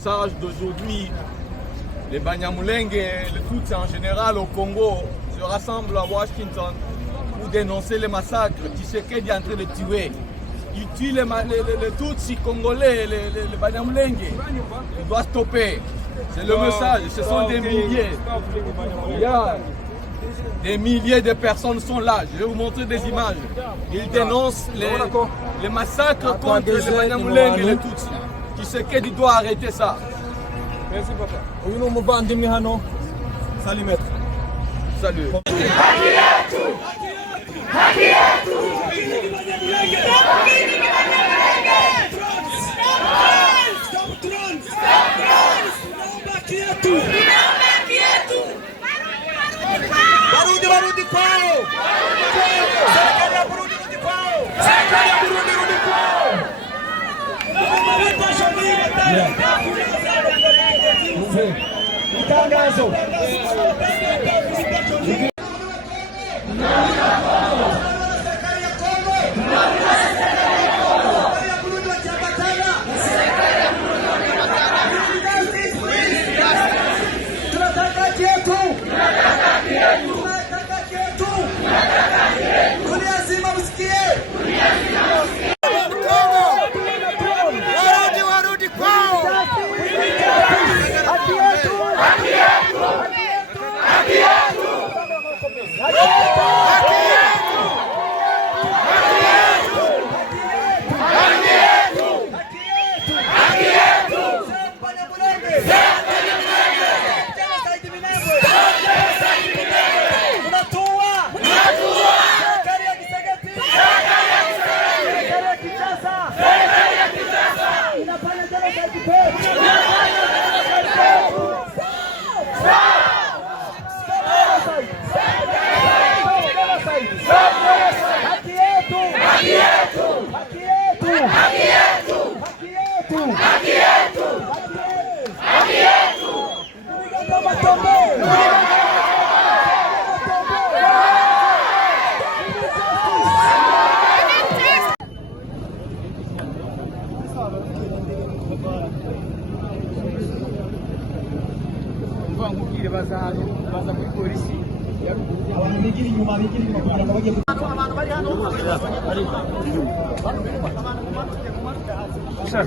message d'aujourd'hui, les Banyamulenge et les Tutsis en général au Congo se rassemblent à Washington pour dénoncer les massacres. Tshisekedi est en train de tuer. Il tue les Tutsis congolais, les Banyamulenge. Il doit stopper. C'est le message. Ce sont des milliers. Il y a des milliers de personnes sont là. Je vais vous montrer des images. Ils dénoncent les massacres contre les Banyamulenge et les Tutsis. Tshisekedi doit arrêter ça. Merci papa. Salut maître. Salut. Barudi kwao. Serikali ya Burundi rudi kwao. Serikali ya Burundi rudi kwao. Tangazo. Sir.